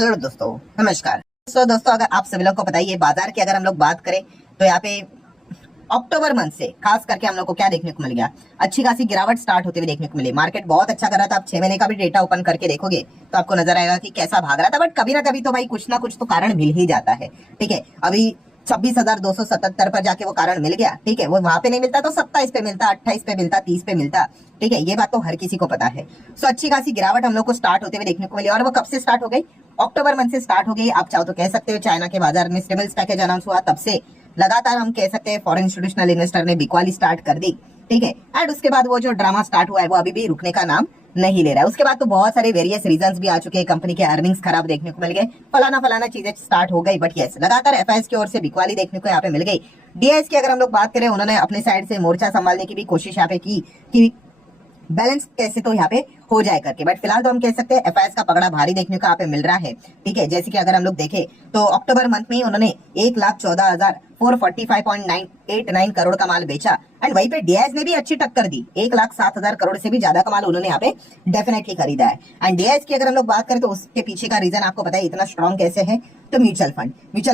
Hello दोस्तों, नमस्कार। दोस्तों अगर आप सभी लोग को पता ही है, बाजार की अगर हम लोग बात करें तो यहाँ पे अक्टूबर मंथ से खास करके हम लोग को क्या देखने को मिल गया, अच्छी खासी गिरावट स्टार्ट होते हुए देखने को मिली। मार्केट बहुत अच्छा कर रहा था। आप 6 महीने का भी डेटा ओपन करके देखोगे तो आपको नजर आएगा कि कैसा भाग रहा था। बट कभी ना कभी तो भाई कुछ ना कुछ तो कारण मिल ही जाता है। ठीक है, अभी 26,277 पर जाके वो कारण मिल गया। ठीक है, वो वहां पे नहीं मिलता तो 27 पे मिलता, 28 पे मिलता, 30 पे मिलता। ठीक है, ये बात तो हर किसी को पता है। सो अच्छी खासी गिरावट हम लोग को स्टार्ट होते हुए देखने को मिली। और वो कब से स्टार्ट हो गई? अक्टूबर मंथ से स्टार्ट हो गई। आप चाहो तो कह सकते हो चाइना के बाजार में स्टिमुलस पैकेज अनाउंस हुआ, तब से लगातार हम कह सकते हैं फॉरेन इंस्टीट्यूशनल इन्वेस्टर ने बिकवाली स्टार्ट कर दी। ठीक है, एंड उसके बाद वो जो ड्रामा स्टार्ट हुआ है वो अभी भी रुकने का नाम नहीं ले रहा है। उसके बाद तो बहुत सारे वेरियस रीजंस भी आ चुके हैं। कंपनी के अर्निंग्स खराब देखने को मिल गए, फलाना फलाना चीजें स्टार्ट हो गई। बट यस, लगातार एफआईएस की ओर से बिकवाली देखने को यहाँ पे मिल गई। डीआईएस की अगर हम लोग बात करें, उन्होंने अपने साइड से मोर्चा संभालने की भी कोशिश यहाँ पे की कि बैलेंस कैसे तो यहाँ पे हो जाए करके। बट फिलहाल तो हम कह सकते हैं एफआईएस का पकड़ा भारी देखने को यहाँ पे मिल रहा है। ठीक है, जैसे कि अगर हम लोग देखें तो अक्टूबर मंथ में ही उन्होंने 1,14,445.989 करोड़ का माल बेचा। एंड वहीं पे डीआईएस ने भी अच्छी टक्कर दी, 1,07,000 करोड़ से भी ज्यादा का माल उन्होंने यहाँ पे डेफिनेटली खरीदा है। एंड डीआईएस की अगर हम लोग बात करें तो उसके पीछे का रीजन आपको पता है इतना स्ट्रॉन्ग कैसे है। तो म्यूचुअल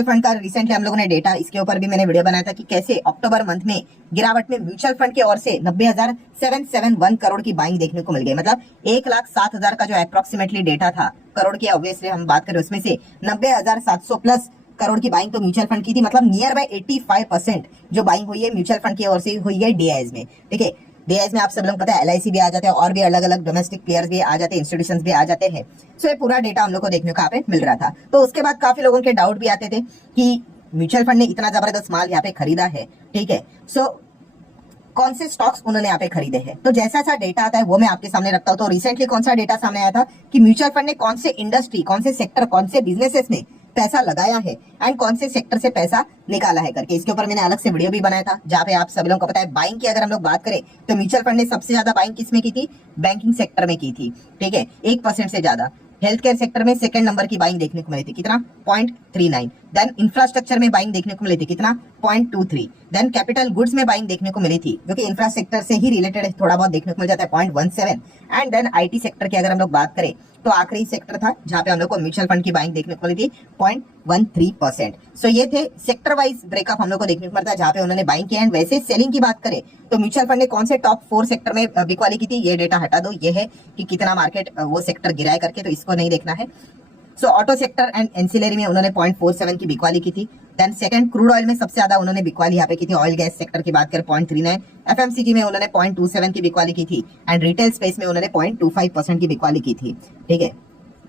फंड का रिसेंटली हम लोगों ने डेटा, इसके ऊपर भी मैंने वीडियो बनाया था कि कैसे अक्टूबर मंथ में गिरावट में म्यूचुअल फंड की ओर से 90,771 करोड़ की बाइंग देखने को मिल गई। मतलब 1,07,000 का जो अप्रोक्सीमेटली डेटा था करोड़ की, ऑब्वियसली हम बात करें उसमें से 90,700 प्लस करोड़ की बाइंग तो म्यूचुअल फंड की थी। मतलब नियर बाय 85% जो बाइंग हुई है म्यूचुअल फंड की ओर से हुई है डीआईएस में। ठीक है, डीआईएस में आप सब लोग पता है एलआईसी भी आ जाते हैं और भी अलग अलग डोमेस्टिक प्लेयर्स भी आ जाते हैं, इंस्टीट्यूशंस भी आ जाते हैं। सो ये पूरा डेटा हम लोग को देखने को यहाँ पे मिल रहा था। तो उसके बाद काफी लोगों के डाउट भी आते थे कि म्यूचुअल फंड ने इतना जबरदस्त माल यहाँ पे खरीदा है। ठीक है, सो कौन से स्टॉक्स उन्होंने यहाँ पे खरीदे हैं। तो जैसा सा डेटा आता है वो मैं आपके सामने रखता हूँ। तो रिसेंटली कौन सा डेटा सामने आया था कि म्यूचुअल फंड ने कौन से इंडस्ट्री, कौन से सेक्टर, कौन से बिजनेसेस में पैसा लगाया है एंड कौन से सेक्टर से पैसा निकाला है करके, इसके ऊपर मैंने अलग से वीडियो भी बनाया था जहां पे आप सभी लोगों को पता है बाइंग की अगर हम लोग बात करें तो म्यूचुअल फंड ने सबसे ज्यादा बाइंग किसमें की थी? बैंकिंग सेक्टर में की थी। ठीक है, 1% से ज्यादा। हेल्थ केयर सेक्टर में सेकंड नंबर की बाइंग देखने को मिली थी, कितना? 0.39। देन इंफ्रास्ट्रक्चर में बाइंग देखने को मिली थी, कितना? 0.23। देन कैपिटल गुड्स में बाइंग देखने को मिली थी, जो कि इंफ्रास्ट्रक्चर से ही रिलेटेड है, थोड़ा बहुत देखने को मिल जाता है, 0.17। एंड देन आईटी सेक्टर की अगर हम लोग बात करें तो आखिरी सेक्टर था जहां पे हम लोग को म्यूचुअल फंड की बाइंग देखने को मिली थी, 0.13%। सो ये थे सेक्टर वाइज ब्रेकअप हम लोग को देखने को मिलता है जहां पे उन्होंने बाइंग किया। एंड वैसे सेलिंग की बात करें तो म्यूचुअल फंड ने कौन से टॉप 4 सेक्टर में बिकवाली की थी, ये डेटा हटा दो। ये है कि कितना मार्केट वो सेक्टर गिराए करके, तो इसको नहीं देखना है। सो ऑटो सेक्टर एंड एंसिलरी में उन्होंने 0.47 की बिकवाली की थी। देन सेकंड क्रूड ऑयल में सबसे ज्यादा उन्होंने बिकवाली यहाँ पे की थी। ऑयल गैस सेक्टर की बात करें 0.39। एफएमसीजी में उन्होंने 0.27 की बिकवाली की थी। एंड रिटेल स्पेस में उन्होंने 0.25% की बिकवाली की थी। ठीक है,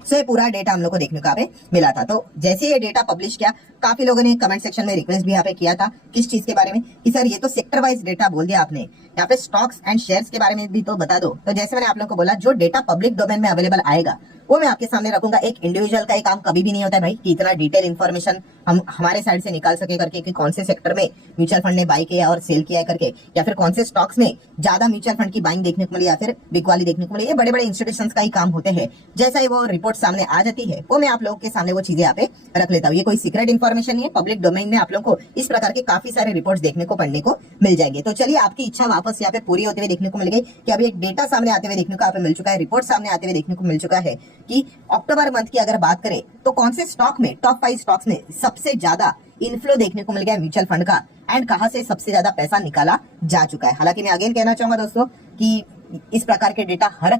सो ये पूरा डेटा हम लोग को देखने को यहाँ पे मिला था। तो जैसे ये डेटा पब्लिश किया, काफी लोगों ने कमेंट सेक्शन में रिक्वेस्ट भी यहाँ पे किया था किस चीज के बारे में कि सर ये तो सेक्टर वाइज डेटा बोल दिया आपने, यहाँ पे स्टॉक्स एंड शेयर्स के बारे में भी तो बता दो। तो जैसे मैंने आप लोगों को बोला, जो डेटा पब्लिक डोमेन में अवेलेबल आएगा वो मैं आपके सामने रखूंगा। एक इंडिविजुअल का काम कभी भी नहीं होता है भाई कि इतना डिटेल इन्फॉर्मेशन हम हमारे साइड से निकाल सके करके कि कौन से सेक्टर में म्यूचुअल फंड ने बाई किया और सेल किया है करके, या फिर कौन से स्टॉक्स में ज्यादा म्यूचुअल फंड की बाइंग देखने को मिली या फिर बिकवाली देखने को मिली। ये बड़े बड़े इंस्टीट्यूशंस का ही काम होते हैं। जैसा ही वो रिपोर्ट सामने आ जाती है वो मैं आप लोगों के सामने वो चीजें यहाँ पे रख लेता हूँ। ये कोई सीक्रेट इन्फॉर्मेशन नहीं है, पब्लिक डोमेन में आप लोगों को इस प्रकार के काफी सारे रिपोर्ट्स देखने को पढ़ने को मिल जाएंगे। तो चलिए, आपकी इच्छा वापस यहाँ पे पूरी होते हुए देखने को मिल गई कि अभी एक डेटा सामने आते हुए देखने को यहाँ पे मिल चुका है, रिपोर्ट सामने आते हुए देखने को मिल चुका है कि अक्टूबर मंथ की अगर बात करें तो कौन से स्टॉक में, टॉप 5 स्टॉक्स में सबसे ज्यादा इनफ्लो देखने को मिल गया म्यूचुअल फंड का एंड कहां से सबसे ज्यादा पैसा निकाला जा चुका है। हालांकि मैं अगेन कहना चाहूंगा दोस्तों कि इस प्रकार के डेटा हर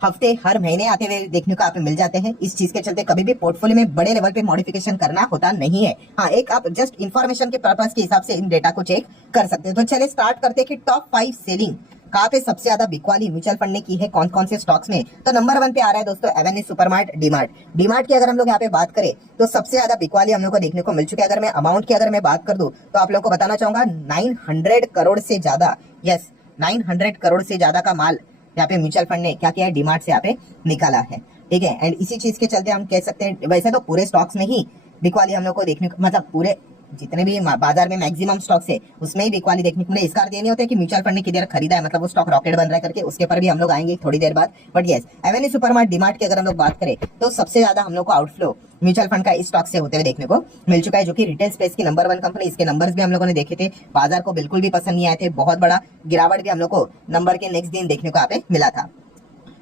हफ्ते, हर महीने आते हुए देखने को आप मिल जाते हैं। इस चीज के चलते कभी भी पोर्टफोलियो में बड़े लेवल पे मॉडिफिकेशन करना होता नहीं है। हाँ, एक आप जस्ट इंफॉर्मेशन के पर्पस के हिसाब से इन डेटा को चेक कर सकते हैं। तो चलिए स्टार्ट करते हैं कि टॉप 5 सेलिंग कहाँ पे सबसे ज्यादा बिकवाली म्यूचुअल फंड ने की है, कौन कौन से स्टॉक्स में। तो नंबर 1 पे आ रहा है दोस्तों एवेन्यू सुपरमार्ट, डीमार्ट। डीमार्ट की अगर हम लोग यहाँ पे बात करें तो सबसे ज्यादा बिकवाली हम लोग को देखने को मिल चुकी है। अगर मैं अमाउंट की अगर मैं बात कर दूं तो आप लोग को बताना चाहूंगा 900 करोड़ से ज्यादा, यस 900 करोड़ से ज्यादा का माल यहाँ पे म्यूचुअल फंड ने क्या किया है, डीमार्ट से यहाँ पे निकाला है। ठीक है, एंड इसी चीज के चलते हम कह सकते हैं, वैसे तो पूरे स्टॉक्स में ही बिकवाली हम लोग को देखने को, मतलब पूरे जितने भी बाजार में मैक्सिमम स्टॉक्स है उसमें ही बिकवाली देखने को मिले। इसका अर्थ ये नहीं होता है कि म्यूचुअल फंड ने किधर खरीदा है, मतलब वो स्टॉक रॉकेट बन रहा है करके, उसके ऊपर भी हम लोग आएंगे थोड़ी देर बाद। But yes, Avenue supermart, DMart की अगर हम लोग बात करें तो सबसे ज्यादा हम लोग को आउटफ्लो म्यूचुअल फंड का इस स्टॉक से होते हुए देखने को मिल चुका है, जो कि रिटेल स्पेस की नंबर 1 कंपनी। इसके नंबर्स भी हम लोगों ने देखे थे, बाजार को बिल्कुल भी पसंद नहीं आए थे, बहुत बड़ा गिरावट भी हम लोग को नंबर के नेक्स्ट दिन देखने को यहाँ पे मिला था।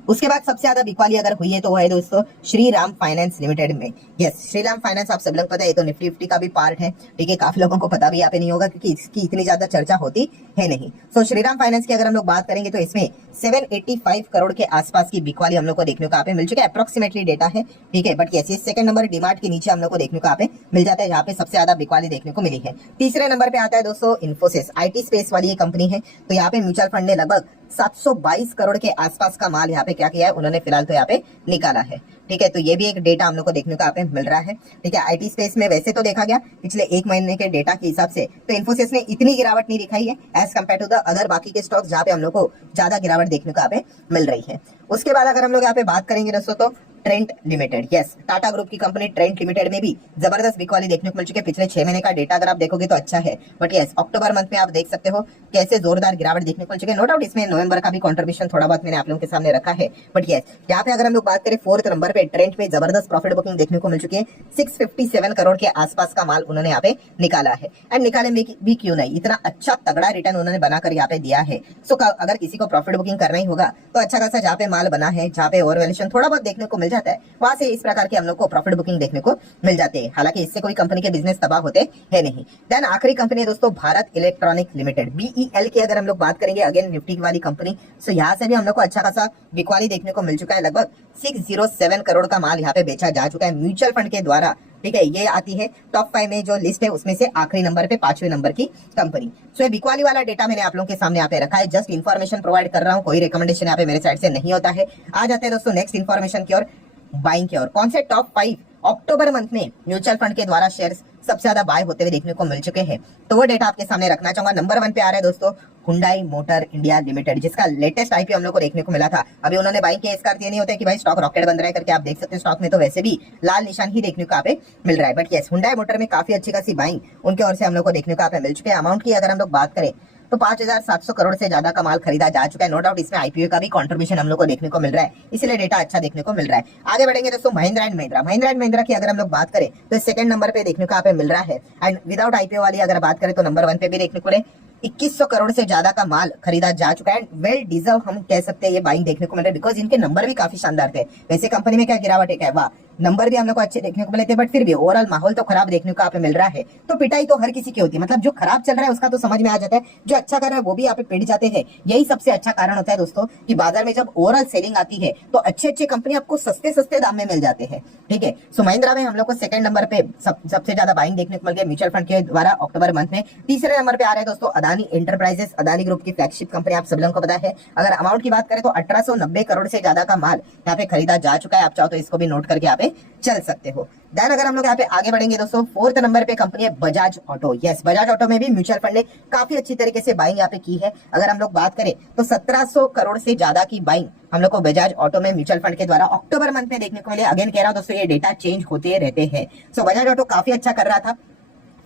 उसके बाद सबसे ज्यादा बिकवाली अगर हुई है तो वो है दोस्तों श्रीराम फाइनेंस लिमिटेड में। यस, श्रीराम फाइनेंस आप सब लोग पता है, ये तो निफ्टी फिफ्टी का भी पार्ट है, ठीक है। काफी लोगों को पता भी यहाँ पे नहीं होगा क्योंकि इसकी इतनी ज्यादा चर्चा होती है नहीं। सो श्रीराम फाइनेंस की अगर हम लोग बात करेंगे तो इसमें 785 करोड़ के आसपास की बिकवाली हम लोग को देखने को यहाँ पे मिल चुका है, अप्रोक्सीमेटली डेटा है, ठीक है। But yes, second number DMart के नीचे हम लोग को देखने को यहाँ पे मिल जाता है, यहाँ पे सबसे ज्यादा बिकवाली देखने को मिली है। तीसरे नंबर पे आता है दोस्तों इन्फोसिस, आईटी स्पेस वाली ये कंपनी है। तो यहाँ पे म्यूचुअल फंड ने लगभग 722 करोड़ के आसपास का माल यहाँ पे क्या किया है उन्होंने फिलहाल तो यहाँ पे निकाला है, ठीक है। तो ये भी एक डेटा हम लोग को देखने को यहाँ पे मिल रहा है, ठीक है। आईटी स्पेस में वैसे तो देखा गया पिछले एक महीने के डेटा के हिसाब से तो इन्फोसिस ने इतनी गिरावट नहीं दिखाई है as compare to the other बाकी के स्टॉक्स जहाँ पे हम लोग को ज्यादा गिरावट देखने को यहाँ पे मिल रही है। उसके बाद अगर हम लोग यहाँ पे बात करेंगे दोस्तों तो Trent limited, yes, Tata group की कंपनी ट्रेंट लिमिटेड में भी जबरदस्त बिकवाली देखने को मिल चुकी है। पिछले 6 महीने का डेटा अगर आप देखोगे तो अच्छा है, बट यस अक्टूबर मंथ में आप देख सकते हो कैसे जोरदार गिरावट देखने को मिल चुकी है। नो डाउट इसमें नवंबर का भी कंट्रीब्यूशन थोड़ा बहुत मैंने आप लोगों के सामने रखा है, बट यस यहाँ पे अगर हम लोग बात करें 4th नंबर पे ट्रेंट में जबरदस्त प्रॉफिट बुकिंग देखने को मिल चुकी है। 657 करोड़ के आसपास का माल उन्होंने यहाँ पे निकाला है, एंड निकाले में भी क्यों नहीं, इतना अच्छा तगड़ा रिटर्न उन्होंने बनाकर यहाँ पे दिया है। सो अगर किसी को प्रॉफिट बुकिंग करना ही होगा तो अच्छा खासा जहाँ पे माल बना है, जहाँ पे ओवर वैल्यूएशन थोड़ा बहुत देखने को मिल जाता है, वहां से इस प्रकार के हम लोग को प्रॉफिट बुकिंग देखने को मिल जाते हैं। हालांकि इससे कोई कंपनी के बिजनेस तबाह होते हैं नहीं। देन आखिरी कंपनी है दोस्तों भारत इलेक्ट्रॉनिक लिमिटेड, BEL की अगर हम लोग बात करेंगे, अगेन निफ्टी वाली कंपनी। सो यहाँ से भी हम लोग को अच्छा खासा बिकवाली देखने को मिल चुका है, लगभग 607 करोड़ का माल यहाँ पे बेचा जा चुका है म्यूचुअल फंड के द्वारा, ठीक है। ये आती है टॉप 5 में जो लिस्ट है उसमें से आखिरी नंबर पे 5वें नंबर की कंपनी। सो ये बिकवाली वाला डेटा मैंने आप लोगों के सामने यहाँ पे रखा है, जस्ट इन्फॉर्मेशन प्रोवाइड कर रहा हूँ, कोई रिकमेंडेशन यहाँ पे मेरे साइड से नहीं होता है। आ जाते हैं दोस्तों नेक्स्ट इन्फॉर्मेशन की ओर, बाइंग की ओर। कौन से टॉप 5 अक्टूबर मंथ में म्यूचुअल फंड के द्वारा शेयर्स सबसे ज्यादा बाय होते हुए देखने को मिल चुके हैं, तो वो डेटा आपके सामने रखना चाहूंगा। नंबर 1 पे आ रहा है दोस्तों हुंडई मोटर इंडिया लिमिटेड, जिसका लेटेस्ट आईपीओ हम लोग को देखने को मिला था। अभी उन्होंने बाइंग किया, इसका अर्थ ये नहीं होता कि भाई स्टॉक रॉकेट बन रहा है करके आप देख सकते हैं, स्टॉक में तो वैसे भी लाल निशान ही देखने को यहाँ पे मिल रहा है। बट यस, हुंडई मोटर में काफी अच्छी खासी बाइंग उनके ओर से हम लोग को देखने को यहाँ पे मिल चुके हैं। अमाउंट की अगर हम लोग बात करें तो 5700 करोड़ से ज्यादा का माल खरीदा जा चुका है। नो डाउट इसमें आईपीओ का भी कंट्रीब्यूशन हम लोग को देखने को मिल रहा है, इसलिए डेटा अच्छा देखने को मिल रहा है। आगे बढ़ेंगे दोस्तों महिंद्रा एंड महिंद्रा की अगर हम लोग बात करें तो सेकंड नंबर पे देखने को यहाँ पे मिल रहा है, एंड विदाउट आईपीओ वाली अगर बात करें तो नंबर 1 पे भी देखने को मिले 2100 करोड़ से ज्यादा का माल खरीदा जा चुका है। वेल डिजर्व हम कह सकते हैं ये बाइंग देखने को मिल रहा है, बिकॉज इनके नंबर भी काफी शानदार थे। वैसे कंपनी में क्या गिरावट है, क्या वाह, नंबर भी हम लोग को अच्छे देखने को मिले थे, बट फिर भी ओवरऑल माहौल तो खराब देखने को यहाँ पे मिल रहा है। तो पिटाई तो हर किसी की होती है, मतलब जो खराब चल रहा है उसका तो समझ में आ जाता है, जो अच्छा कर रहा है वो भी यहाँ पे पिट जाते हैं। यही सबसे अच्छा कारण होता है दोस्तों कि बाजार में जब ओवरऑल सेलिंग आती है तो अच्छे अच्छे कंपनी आपको सस्ते सस्ते दाम में मिल जाते हैं, ठीक है। सो महिंद्रा में हम लोग को सेकंड नंबर पे सबसे ज्यादा बाइंग देखने को मिल गया म्यूचुअल फंड के द्वारा अक्टूबर मंथ में। तीसरे नंबर पे आ रहा है दोस्तों अदानी एंटरप्राइजेस, अदानी ग्रुप की फ्लैगशिप कंपनी, आप सब लोगों को पता है। अगर अमाउंट की बात करें तो 1890 करोड़ से ज्यादा का माल यहाँ पे खरीदा जा चुका है। आप चाहो तो इसको भी नोट करके यहाँ पे चल सकते हो। देन अगर हम लोग यहाँ पे आगे बढ़ेंगे दोस्तों 4th नंबर पे कंपनी है Bajaj auto. Yes, Bajaj auto में भी म्यूचुअल फंड ने काफी अच्छी तरीके से बाइंग यहाँ पे की है। अगर हम लोग बात करें तो 1700 करोड़ से ज्यादा की बाइंग हम लोग को बजाज ऑटो में म्यूचुअल फंड के द्वारा अक्टूबर मंथ में देखने को मिले। अगेन कह रहा हूं दोस्तों ये डेटा चेंज होते रहते हैं। सो बजाज ऑटो काफी अच्छा कर रहा था,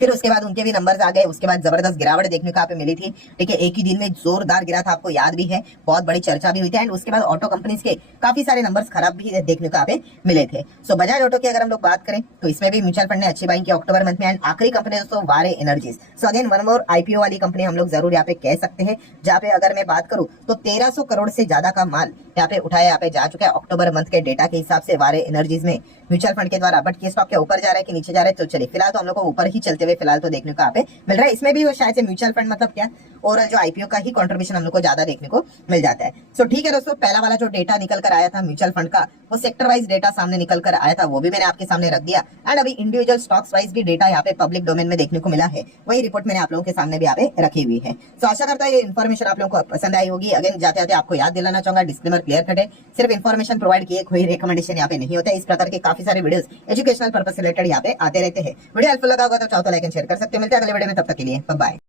फिर उसके बाद उनके भी नंबर्स आ गए, उसके बाद जबरदस्त गिरावट देखने को यहाँ पे मिली थी, ठीक है। एक ही दिन में जोरदार गिरा था, आपको याद भी है, बहुत बड़ी चर्चा भी हुई थी, एंड उसके बाद ऑटो कंपनीज के काफी सारे नंबर्स खराब भी देखने को यहाँ पे मिले थे। सो बजाज ऑटो की अगर हम लोग बात करें तो इसमें भी म्यूचुअल फंड ने अच्छी बाइंग की अक्टूबर मंथ में। एंड आखिरी कंपनी दोस्तों वारे energies. So again one more IPO वाली कंपनी हम लोग जरूर यहाँ पे कह सकते हैं, जहाँ पे अगर मैं बात करूं तो 1300 करोड़ से ज्यादा का माल यहाँ पे उठाया यहाँ पे जा चुका है अक्टूबर मंथ के डेटा के हिसाब से वारे एनर्जीज में म्यूचुअल फंड के द्वारा। बट ये स्टॉक क्या ऊपर जा रहा है कि नीचे जा रहा है, तो चलिए फिलहाल तो हम लोग को ऊपर ही चलते हुए फिलहाल तो देखने को यहाँ पे मिल रहा है। इसमें भी वो शायद से म्यूचुअल फंड मतलब क्या ओवरऑल जो आईपीओ का ही कंट्रीब्यूशन हम लोग को ज्यादा देखने को मिल जाता है। सो ठीक है दोस्तों, पहला वाला जो डेटा निकल कर आया था म्यूचुअल फंड का वो सेक्टर वाइज डेटा सामने निकल कर आया था, वो भी मैंने आपके सामने रख दिया। एंड अभी इंडिविजुअल स्टॉक्स वाइज भी डेटा यहाँ पे पब्लिक डोमेन में देखने को मिला है, वही रिपोर्ट मैंने आप लोगों के सामने भी यहाँ पे रखी हुई है। सो आशा करता है ये इन्फॉर्मेशन आप लोगों को पसंद आई होगी। अगेन जाते जाते आपको याद दिलाना चाहूंगा, डिस्क्लेमर क्लियर कट है, सिर्फ इन्फॉर्मेशन प्रोवाइड किए, कोई रिकमेंडेशन यहाँ पे नहीं होता है। इस प्रकार के काफी सारे वीडियोस एजुकेशनल पर्पस से रिलेटेड यहाँ पे आते रहते हैं। वीडियो हेल्पफुल लगा होगा तो चाहो तो लाइक एंड शेयर कर सकते हैं। मिलते हैं अगले वीडियो में, तब तक के लिए बाय बाय।